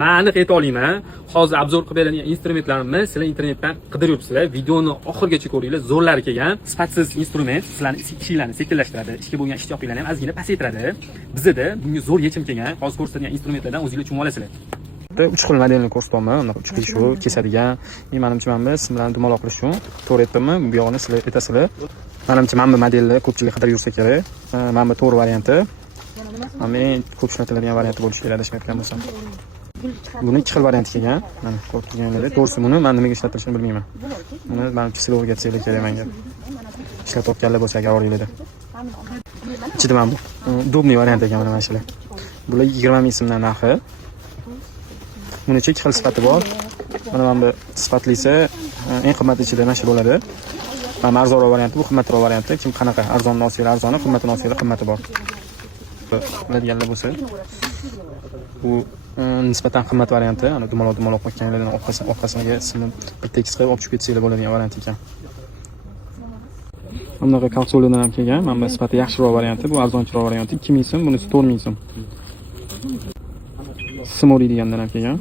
Men aniq ayta olaman, hozir obzor qilib beradigan instrumentlarimni sizlar internetdan qidirib yuribsizlar. Videoni oxirigacha ko'ringlar. Zo'rlari kelgan. Sifatsiz instrument sizlarni ishinglarni sekinlashtiradi, ishga bo'lgan ishtiyoqinglarni ham ozgina pasaytiradi. Bizda bunga zo'r yechim kelgan. Hozir ko'rsatadigan instrumentlardan o'zingizlar tushunib olasizlar. 3 xil modelni ko'rsatyapman. Anaqa 3 xil shu kesadigan. Menimcha mana bu sizlarni dumaloq qilish uchun to'g'ri aytdimmi? Bu yog'ini sizlar aytasizlar. Menimcha mana bu modelni ko'pchilik qidirib yursa kerak. Mana bu to'g'ri varianti. Men ko'p ishlatiladigan varianti bo'lishi kerak adashmayotgan bo'lsam. Buni 2 xil varianti kelgan. Mana ko'rib turganingizda, to'g'risi buni men nimaga ishlatilishini bilmayman. Buni menimcha sizlar o'rgatsanglar kerak menga. Ishlatib o'tganlar bo'lsa agar oringlarda. Ichida mana bu udobniy variant ekan mana shular. Bular 20 ming so'mdan narxi. Buni 2 xil sifati bor. Mana bu sifatlisi eng qimmat ichida mana shu bo'ladi. Mana arzonroq varianti, bu qimmatroq varianti. Kim qanaqa arzonni olsa arzoni, qimmatini olsa qimmati bor. Biladiganlar bo'lsa, bu nisbatan qimmat varianti. Ana dumaloq qilganlardan orqasiga simni bir tekis qilib olib chiqib ketsanglar bo'ladigan variant ekan. Bunaqa konsoldan ham kelgan. Mana bu sifati yaxshiroq varianti, bu arzonchiroq varianti. 2000 so'm, bunisi 4000 so'm. Simori degandan ham kelgan.